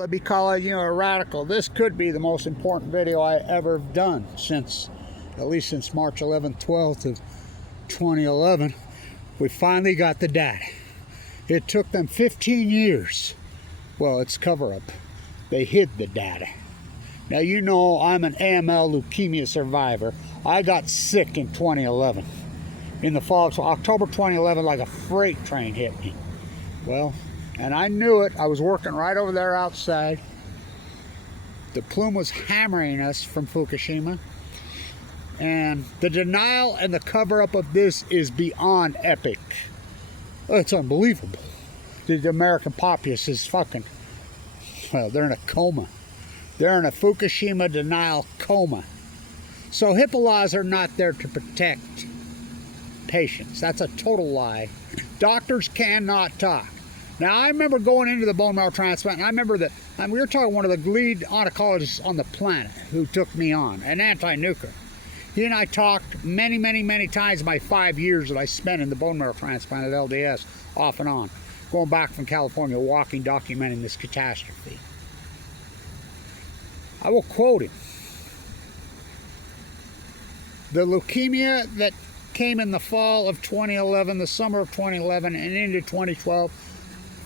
Let me call it, a radical. This could be the most important video I ever have done at least since March 11th, 12th of 2011. We finally got the data. It took them 15 years. Well, it's cover-up. They hid the data. Now, I'm an AML leukemia survivor. I got sick in 2011. In the fall of October 2011, like a freight train hit me. Well, and I knew it. I was working right over there outside. The plume was hammering us from Fukushima. And the denial and the cover-up of this is beyond epic. It's unbelievable. The American populace is they're in a coma. They're in a Fukushima denial coma. So HIPAA laws are not there to protect patients. That's a total lie. Doctors cannot talk. Now, I remember going into the bone marrow transplant, and I remember that we were talking to one of the lead oncologists on the planet who took me on, an anti-nuker. He and I talked many, many, many times in my 5 years that I spent in the bone marrow transplant at LDS, off and on, going back from California, walking, documenting this catastrophe. I will quote him. The leukemia that came in the fall of 2011, the summer of 2011, and into 2012,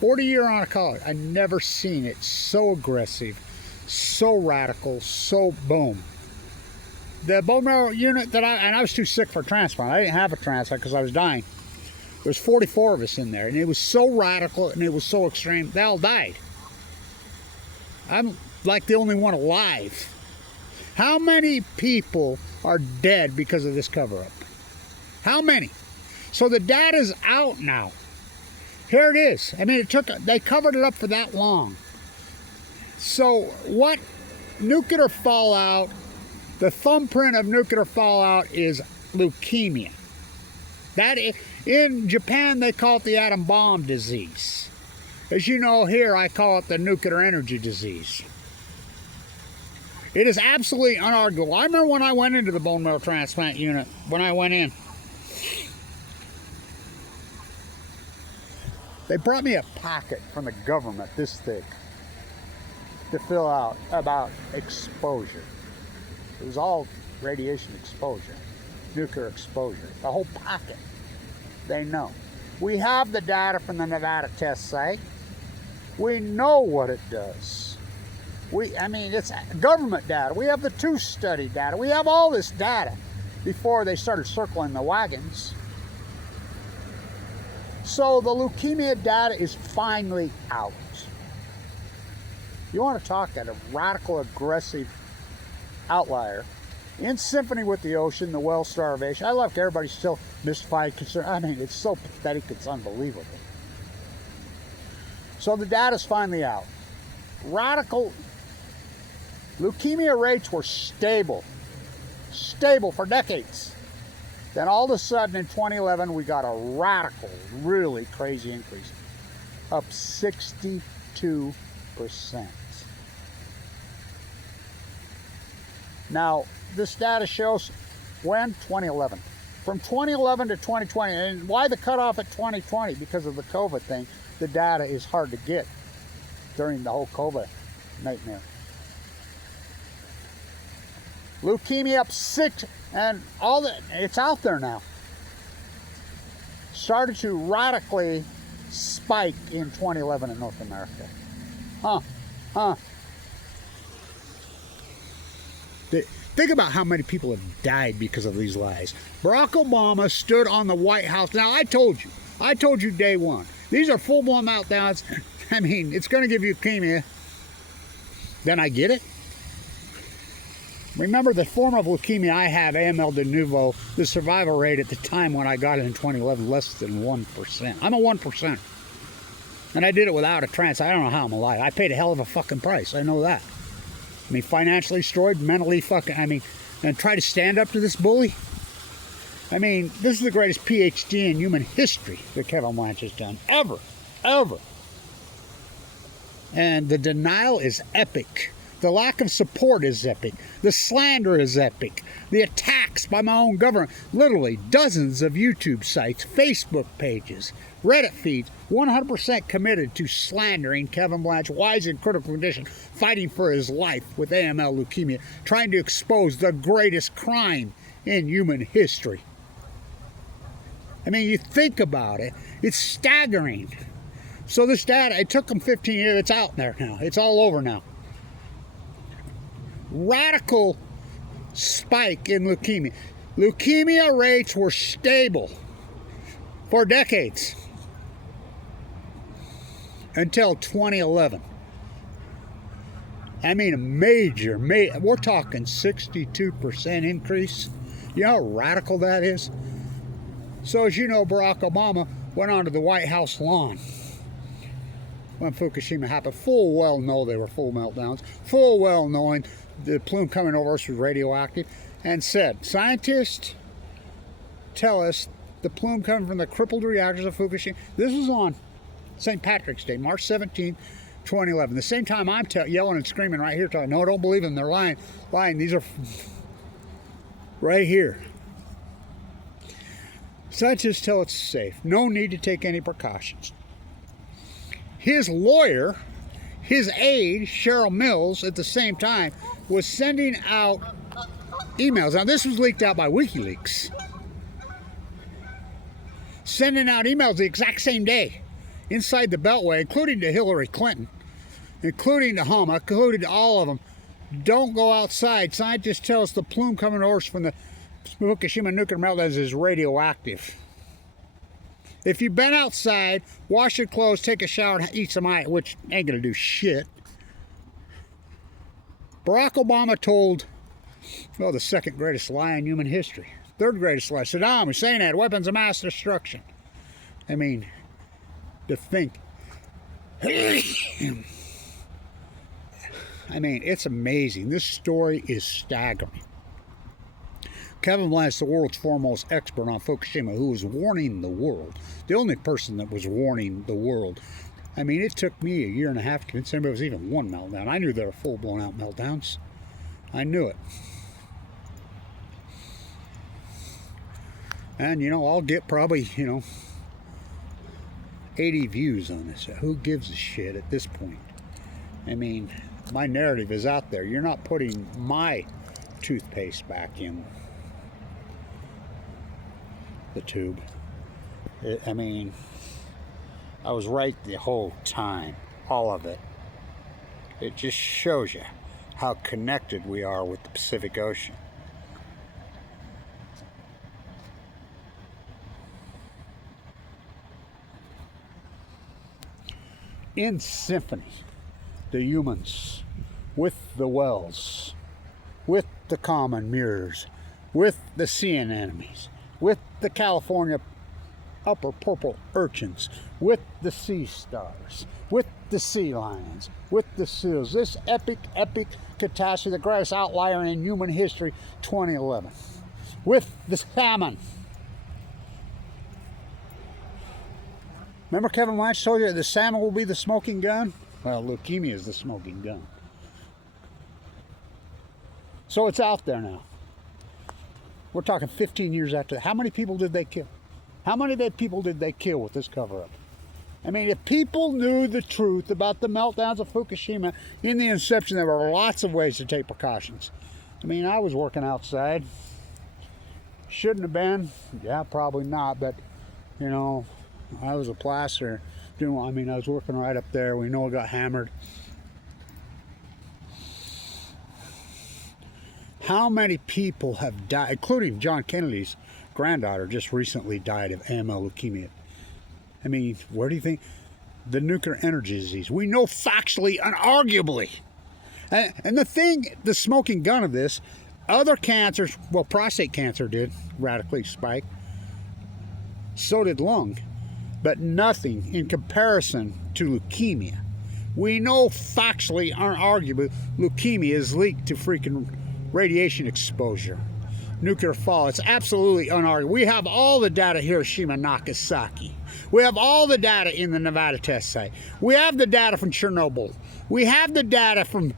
40-year oncology, I've never seen it so aggressive, so radical, so boom. The bone marrow unit that I was too sick for a transplant. I didn't have a transplant because I was dying. There was 44 of us in there, and it was so radical and it was so extreme. They all died. I'm like the only one alive. How many people are dead because of this cover-up? How many? So the data's out now. Here it is. I mean, they covered it up for that long. So what nuclear fallout, the thumbprint of nuclear fallout is leukemia. That in Japan, they call it the atom bomb disease. As you know, here I call it the nuclear energy disease. It is absolutely unarguable. I remember when I went into the bone marrow transplant unit, when I went in, they brought me a packet from the government this thick to fill out about exposure. It was all radiation exposure, nuclear exposure, the whole packet. They know. We have the data from the Nevada test site. We know what it does. It's government data. We have the two study data. We have all this data before they started circling the wagons. So the leukemia data is finally out. You want to talk at a radical, aggressive outlier in symphony with the ocean, the well starvation. I love everybody's still mystified, concerned. It's so pathetic, it's unbelievable. So the data's finally out. Radical leukemia rates were stable for decades. Then all of a sudden in 2011, we got a radical, really crazy increase, up 62%. Now, this data shows when? 2011. From 2011 to 2020, and why the cutoff at 2020? Because of the COVID thing, the data is hard to get during the whole COVID nightmare. Leukemia up 6, and it's out there now. Started to radically spike in 2011 in North America. Think about how many people have died because of these lies. Barack Obama stood on the White House. Now, I told you day one. These are full-blown meltdowns. It's going to give you leukemia. Then I get it. Remember the form of leukemia I have, AML de novo, the survival rate at the time when I got it in 2011, less than 1%. I'm a 1%. And I did it without a transplant. I don't know how I'm alive. I paid a hell of a fucking price. I know that. Financially destroyed, mentally and try to stand up to this bully. This is the greatest PhD in human history that Kevin Blanch has done. Ever. And the denial is epic. The lack of support is epic. The slander is epic. The attacks by my own government. Literally dozens of YouTube sites, Facebook pages, Reddit feeds, 100% committed to slandering Kevin Blanch, why he's in critical condition, fighting for his life with AML leukemia, trying to expose the greatest crime in human history. I mean, you think about it, it's staggering. So this data, it took them 15 years, it's out there now. It's all over now. Radical spike in leukemia. Leukemia rates were stable for decades until 2011. I mean, a major, we're talking 62% increase. You know how radical that is? So as you know, Barack Obama went onto the White House lawn when Fukushima happened, full well know they were full meltdowns, full well knowing the plume coming over us was radioactive, and said, scientists tell us the plume coming from the crippled reactors of Fukushima. This was on St. Patrick's Day, March 17, 2011. The same time I'm yelling and screaming right here, telling, no, don't believe them, they're lying. These are right here. Scientists tell it's safe. No need to take any precautions. His lawyer, his aide, Cheryl Mills, at the same time, was sending out emails. Now, this was leaked out by WikiLeaks. Sending out emails the exact same day inside the Beltway, including to Hillary Clinton, including to Hama, including to all of them. Don't go outside. Scientists tell us the plume coming over us from the Fukushima nuclear meltdowns is radioactive. If you've been outside, wash your clothes, take a shower, and eat some ice, which ain't gonna do shit. Barack Obama told, well, the second greatest lie in human history. Third greatest lie. Saddam Hussein had weapons of mass destruction. I mean, to think. I mean, it's amazing. This story is staggering. Kevin Blanch, the world's foremost expert on Fukushima, who was warning the world, the only person that was warning the world. I mean, it took me a year and a half to convince anybody there was even one meltdown. I knew there were full-blown out meltdowns. I knew it. And, you know, I'll get probably, 80 views on this. Who gives a shit at this point? I mean, my narrative is out there. You're not putting my toothpaste back in the tube. I mean, I was right the whole time, all of it. It just shows you how connected we are with the Pacific Ocean. In symphony, the humans with the whales, with the common mirrors, with the sea anemones, with the California upper purple urchins, with the sea stars, with the sea lions, with the seals. This epic catastrophe, the greatest outlier in human history, 2011. With the salmon. Remember Kevin Blanch told you the salmon will be the smoking gun? Well, leukemia is the smoking gun. So it's out there now. We're talking 15 years after that. How many people did they kill? How many people did they kill with this cover-up? I mean, if people knew the truth about the meltdowns of Fukushima in the inception, there were lots of ways to take precautions. I mean, I was working outside. Shouldn't have been. Yeah, probably not. But, I was a plasterer. I was working right up there. We know it got hammered. How many people have died, including John Kennedy's granddaughter just recently died of AML leukemia. I mean, where do you think? The nuclear energy disease. We know factually, unarguably. And the smoking gun of this, other cancers, well, prostate cancer did radically spike. So did lung. But nothing in comparison to leukemia. We know factually, unarguably, leukemia is linked to freaking radiation exposure. Nuclear fallout. It's absolutely unarguable. We have all the data at Hiroshima, Nagasaki. We have all the data in the Nevada test site. We have the data from Chernobyl. We have the data from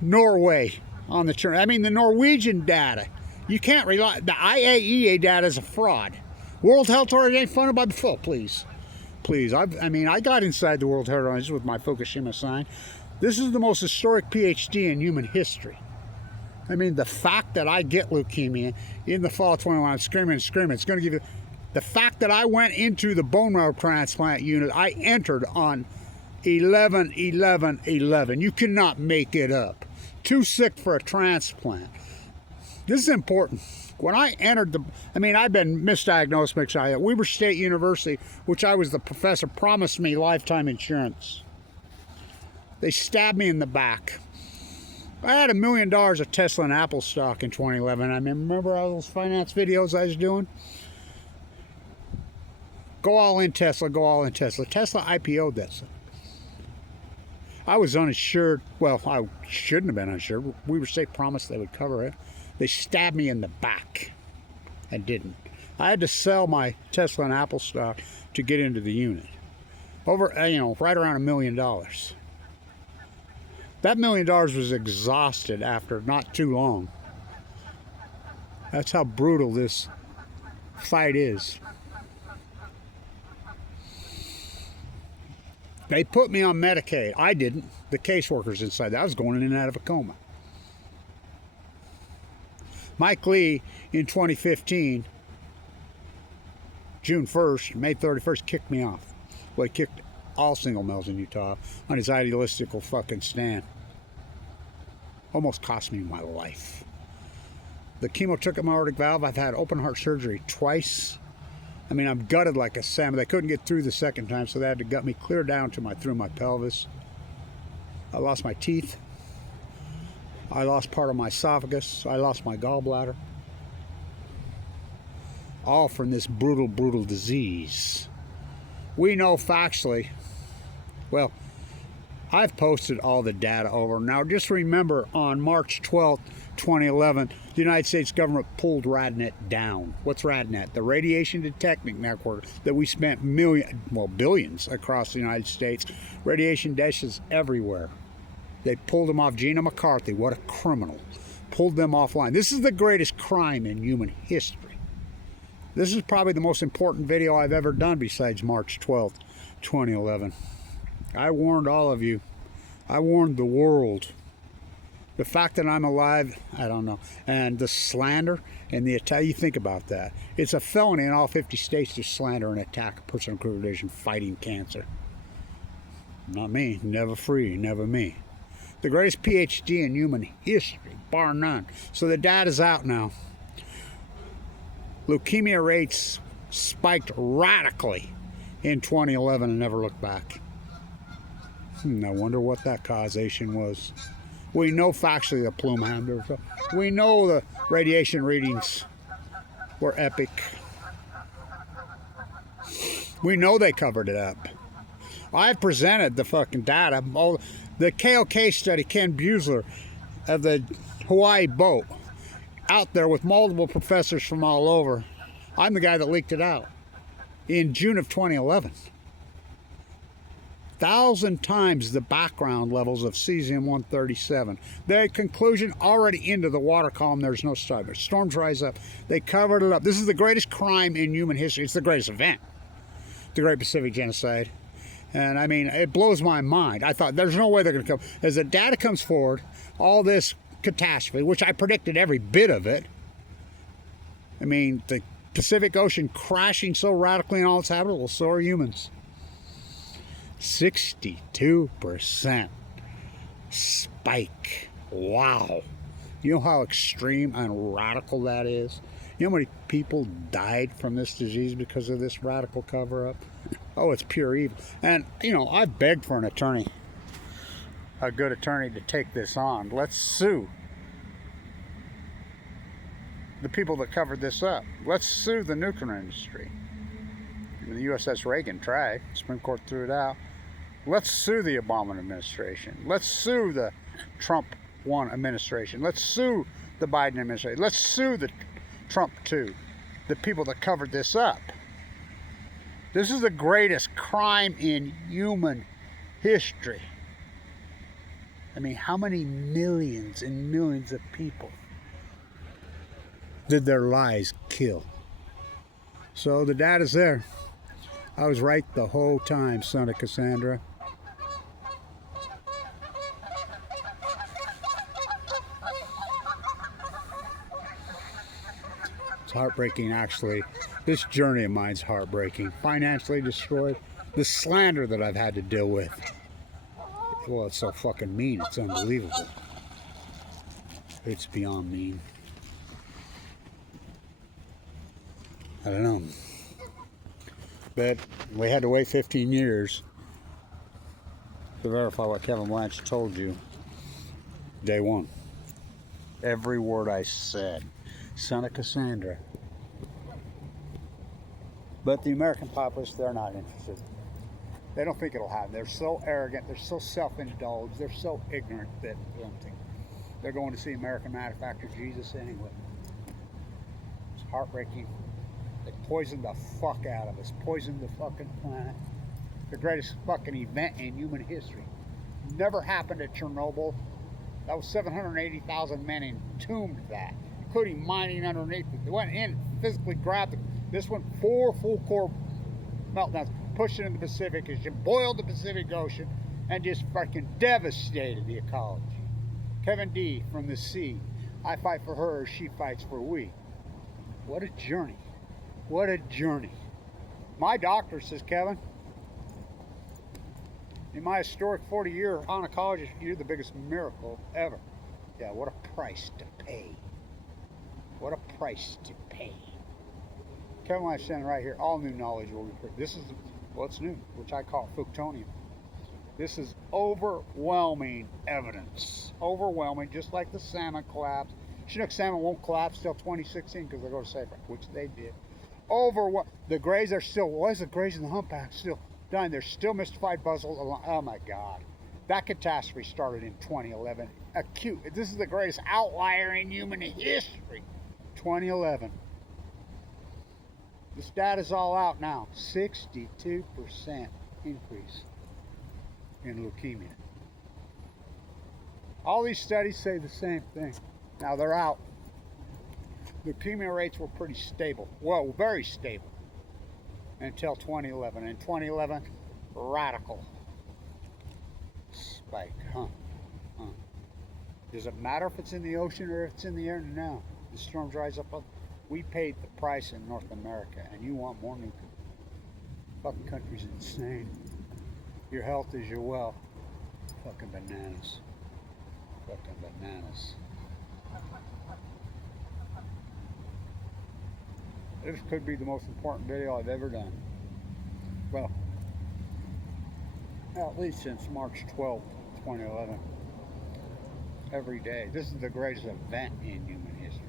Norway on the turn. I mean, the Norwegian data. You can't rely. The IAEA data is a fraud. World Health Organization ain't funded by the full. Please. Please. I mean, I got inside the World Health Organization with my Fukushima sign. This is the most historic PhD in human history. I mean, the fact that I get leukemia in the fall of 21, I'm screaming and screaming. It's going to give you the fact that I went into the bone marrow transplant unit. I entered on 11/11/11. You cannot make it up. Too sick for a transplant. This is important. When I entered I've been misdiagnosed, at Weber State University, which I was the professor, promised me lifetime insurance. They stabbed me in the back. I had $1 million of Tesla and Apple stock in 2011. I mean, remember all those finance videos I was doing? Go all in Tesla, go all in Tesla. Tesla IPO'd that stuff. I was uninsured. Well, I shouldn't have been uninsured. Weber State promised they would cover it. They stabbed me in the back. I didn't. I had to sell my Tesla and Apple stock to get into the unit. Over, right around $1 million. That $1 million was exhausted after not too long. That's how brutal this fight is. They put me on Medicaid. I didn't. The caseworkers inside that. I was going in and out of a coma. Mike Lee in 2015, June 1st, May 31st, kicked me off. Well, he kicked all single males in Utah on his idealistical fucking stand. Almost cost me my life. The chemo took at my aortic valve. I've had open heart surgery twice. I mean, I'm gutted like a salmon. They couldn't get through the second time, so they had to gut me clear down to through my pelvis. I lost my teeth. I lost part of my esophagus. I lost my gallbladder. All from this brutal, brutal disease. We know factually, well, I've posted all the data over. Now, just remember, on March 12th, 2011, the United States government pulled RadNet down. What's RadNet? The radiation detecting network that we spent billions across the United States. Radiation dishes everywhere. They pulled them off. Gina McCarthy, what a criminal. Pulled them offline. This is the greatest crime in human history. This is probably the most important video I've ever done besides March 12th, 2011. I warned all of you. I warned the world. The fact that I'm alive, I don't know. And the slander and the attack, you think about that. It's a felony in all 50 states to slander and attack a person of accreditation fighting cancer. Not me. Never free. Never me. The greatest PhD in human history, bar none. So the data's out now. Leukemia rates spiked radically in 2011 and never looked back. I wonder what that causation was. We know factually the plume handler. We know the radiation readings were epic. We know they covered it up. I've presented the fucking data. The KOK study, Ken Buesler of the Hawaii boat, out there with multiple professors from all over. I'm the guy that leaked it out in June of 2011. 1,000 times the background levels of cesium-137. The conclusion, already into the water column, there's no storm. Storms rise up. They covered it up. This is the greatest crime in human history. It's the greatest event. The Great Pacific Genocide. And I mean, it blows my mind. I thought there's no way they're going to come. As the data comes forward, all this catastrophe, which I predicted every bit of it. I mean, the Pacific Ocean crashing so radically in all its habitable, so are humans. 62% spike. Wow. You know how extreme and radical that is? You know how many people died from this disease because of this radical cover-up? Oh, it's pure evil. And, I've begged for an attorney, a good attorney, to take this on. Let's sue the people that covered this up. Let's sue the nuclear industry. The USS Reagan tried. The Supreme Court threw it out. Let's sue the Obama administration. Let's sue the Trump 1 administration. Let's sue the Biden administration. Let's sue the Trump 2, the people that covered this up. This is the greatest crime in human history. I mean, how many millions and millions of people did their lies kill? So the data's there. I was right the whole time, son of Cassandra. It's heartbreaking, actually. This journey of mine's heartbreaking. Financially destroyed. The slander that I've had to deal with. Well, it's so fucking mean. It's unbelievable. It's beyond mean. I don't know. But we had to wait 15 years to verify what Kevin Blanch told you day one. Every word I said. Son of Cassandra. But the American populace, they're not interested. They don't think it'll happen. They're so arrogant, they're so self-indulged, they're so ignorant that they're going to see American manufactured Jesus anyway. It's heartbreaking. They poisoned the fuck out of us, poisoned the fucking planet. The greatest fucking event in human history. Never happened at Chernobyl. That was 780,000 men entombed that, including mining underneath it. They went in, physically grabbed it. This one, 4 full core meltdowns, pushed it in the Pacific, it just boiled the Pacific Ocean and just fucking devastated the ecology. Kevin D from the sea. I fight for her, she fights for we. What a journey. What a journey. My doctor says, Kevin, in my historic 40-year oncologist, you're the biggest miracle ever. Yeah, what a price to pay. What a price to pay. Kevin Blanch standing right here. All new knowledge will be free. This is what's new, which I call Fuktonium. This is overwhelming evidence. Overwhelming, just like the salmon collapse. Chinook salmon won't collapse till 2016 because they go to safer, which they did. The grays are still, why is the grays and the humpbacks still dying? There's still mystified buzzles along. Oh my God. That catastrophe started in 2011. Acute. This is the greatest outlier in human history. 2011. This data's all out now. 62% increase in leukemia. All these studies say the same thing. Now they're out. Leukemia rates were pretty stable. Well, very stable. Until 2011. In 2011, radical spike. Does it matter if it's in the ocean or if it's in the air? No. The storms rise up. We paid the price in North America, and you want more nuclear. Fucking country's insane. Your health is your wealth. Fucking bananas. Fucking bananas. This could be the most important video I've ever done. Well, at least since March 12th, 2011. Every day. This is the greatest event in human history.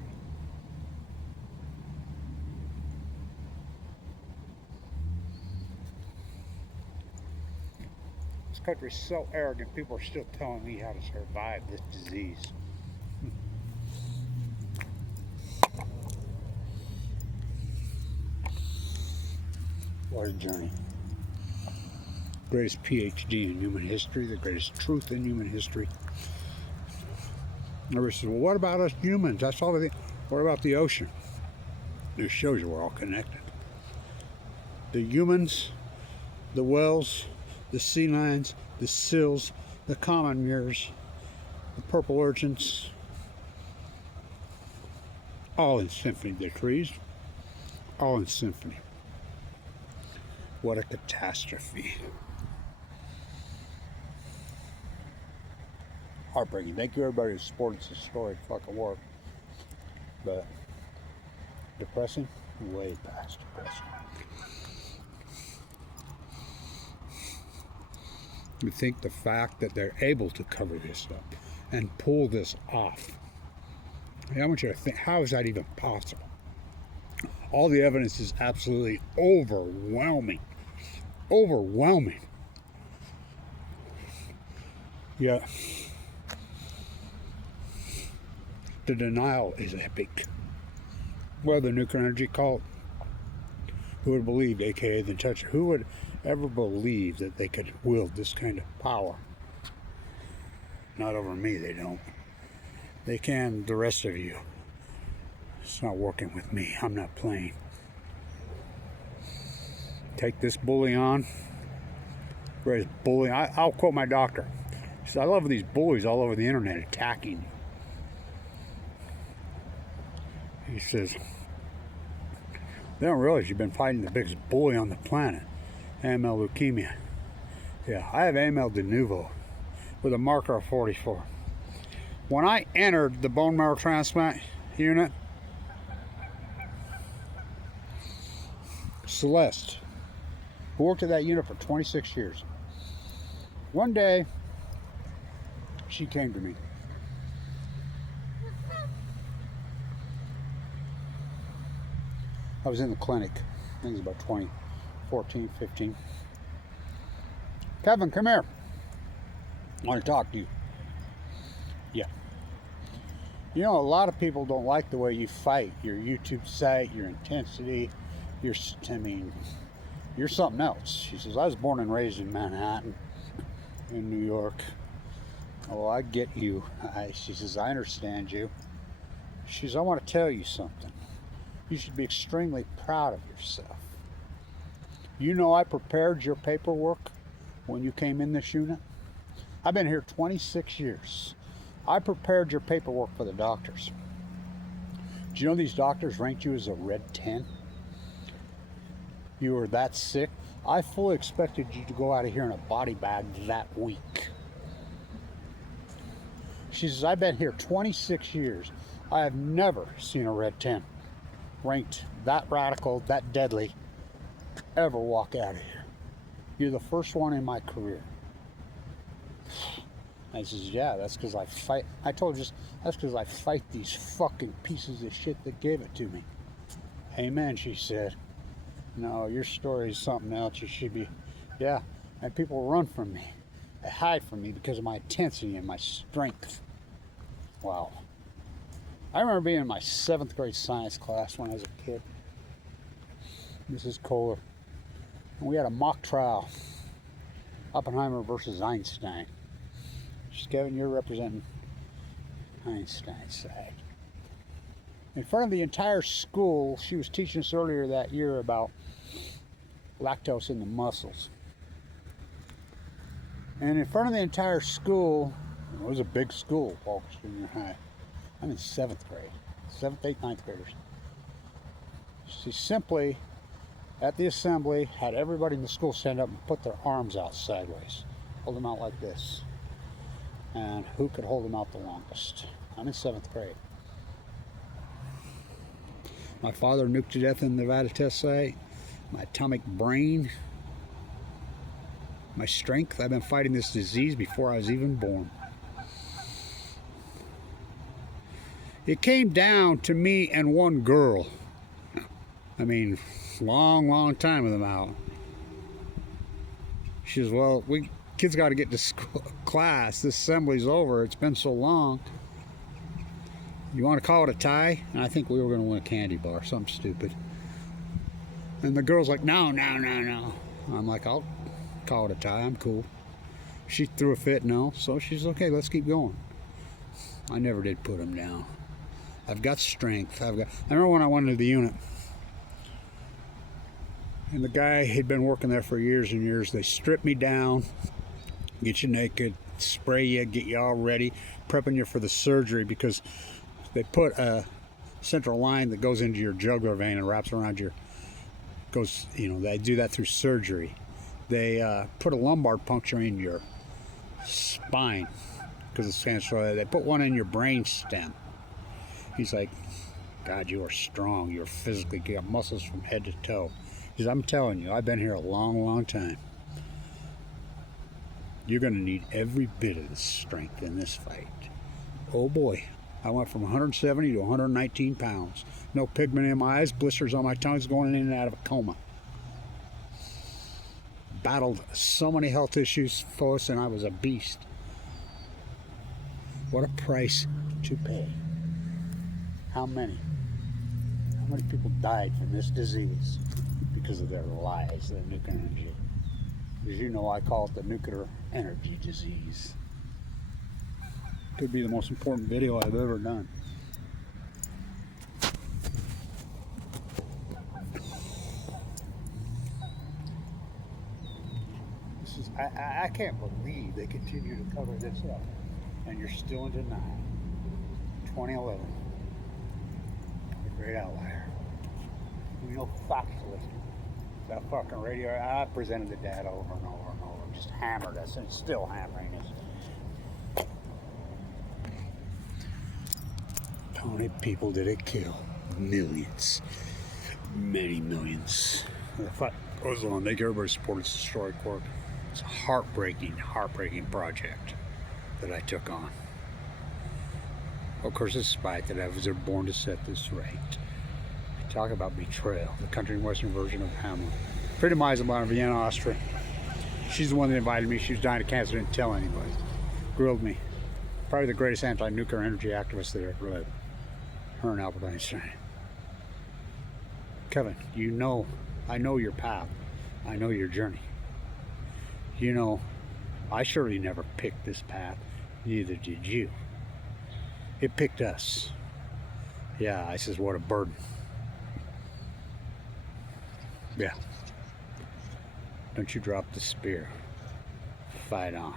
This country is so arrogant, people are still telling me how to survive this disease. What a journey. Greatest PhD in human history, the greatest truth in human history. Everybody says, well, what about us humans? That's all they think. What about the ocean? This shows you we're all connected. The humans, the whales, the sea lions, the seals, the common mirrors, the purple urchins, all in symphony. The trees, all in symphony. What a catastrophe. Heartbreaking. Thank you everybody who supported this historic fucking work. But depressing? Way past depressing. You think the fact that they're able to cover this up and pull this off, I want you to think, how is that even possible? All the evidence is absolutely overwhelming. Overwhelming. Yeah. The denial is epic. Well, the nuclear energy cult, who would believe, aka the touch, who would ever believe that they could wield this kind of power? Not over me, they don't. They can the rest of you. It's not working with me. I'm not playing. Take this bully on. Where's bullying? I'll quote my doctor. He says, I love these bullies all over the internet attacking. He says, they don't realize you've been fighting the biggest bully on the planet. AML leukemia. Yeah, I have AML de novo with a marker of 44. When I entered the bone marrow transplant unit, Celeste, who worked at that unit for 26 years, one day she came to me. I was in the clinic. I think it was about 2014, 15. Kevin, come here. I want to talk to you. Yeah. You know, a lot of people don't like the way you fight. Your YouTube site, your intensity, you're something else. She says, I was born and raised in Manhattan, in New York. Oh, I get you. She says, I understand you. She says, I want to tell you something. You should be extremely proud of yourself. You know, I prepared your paperwork when you came in this unit. I've been here 26 years. I prepared your paperwork for the doctors. Do you know these doctors ranked you as a red 10? You were that sick. I fully expected you to go out of here in a body bag that week. She says, I've been here 26 years. I have never seen a red 10 ranked that radical, that deadly, ever walk out of here. You're the first one in my career. I says, yeah, that's because I fight. I told you, that's because I fight these fucking pieces of shit that gave it to me. Amen, she said. No, your story is something else. You should be, yeah. And people run from me. They hide from me because of my intensity and my strength. Wow. I remember being in my 7th grade science class when I was a kid. Mrs. Kohler. And we had a mock trial. Oppenheimer versus Einstein. She's Kevin, you're representing Einstein's side. In front of the entire school, she was teaching us earlier that year about lactose in the muscles. And in front of the entire school, it was a big school, Walker Junior High. I'm in 7th grade, 7th, 8th, 9th graders. She simply, at the assembly, had everybody in the school stand up and put their arms out sideways. Hold them out like this. And who could hold them out the longest? I'm in 7th grade. My father nuked to death in the Nevada test site. My atomic brain. My strength. I've been fighting this disease before I was even born. It came down to me and one girl. I mean, long time with them out. She says, well, kids got to get to class. This assembly's over. It's been so long. You want to call it a tie? And I think we were going to win a candy bar, something stupid. And the girl's like, no. I'm like, I'll call it a tie. I'm cool. She threw a fit, no. So she's okay, let's keep going. I never did put him down. I've got strength. I remember when I went into the unit. And the guy had been working there for years and years. They stripped me down, get you naked, spray you, get you all ready, prepping you for the surgery because they put a central line that goes into your jugular vein and wraps around your, they do that through surgery. They put a lumbar puncture in your spine because it's cancer. They put one in your brain stem. He's like, God, you are strong. You're physically, you got muscles from head to toe. He says, I'm telling you, I've been here a long time. You're going to need every bit of the strength in this fight. Oh boy, I went from 170 to 119 pounds. No pigment in my eyes, blisters on my tongue, going in and out of a coma. Battled so many health issues for us, and I was a beast. What a price to pay. How many people died from this disease because of their lies, their nuclear energy? As you know, I call it the nuclear energy disease. Could be the most important video I've ever done. This is, I can't believe they continue to cover this up. And you're still in denial. 2011. The great outlier. You know factually. That fucking radio, I presented the data over and over and over. Just hammered us, and it's still hammering us. How many people did it kill? Millions. Many millions. The fight goes on. Thank everybody supported this story court. It's a heartbreaking project that I took on. Of course, despite that I was born to set this right. Talk about betrayal. The country and western version of Hamlet. Freedom Eisenbahn of Vienna, Austria. She's the one that invited me. She was dying of cancer, didn't tell anybody. Grilled me. Probably the greatest anti-nuclear energy activist that ever lived. Her and Albert Einstein. Kevin, you know, I know your path. I know your journey. You know, I surely never picked this path. Neither did you. It picked us. Yeah, I says, what a burden. Yeah. Don't you drop the spear. Fight on.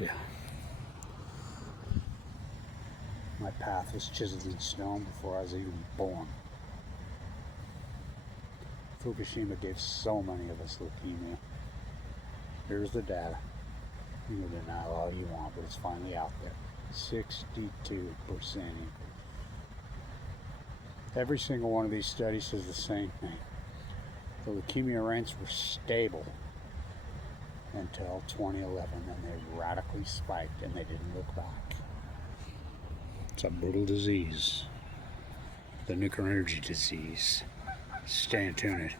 Yeah. My path was chiseled in stone before I was even born. Fukushima gave so many of us leukemia. Here's the data. You can deny all you want, but it's finally out there. 62% increase. Every single one of these studies says the same thing. The leukemia rates were stable until 2011, and they radically spiked, and they didn't look back. It's a brutal disease. The nuclear energy disease. Stay tuned.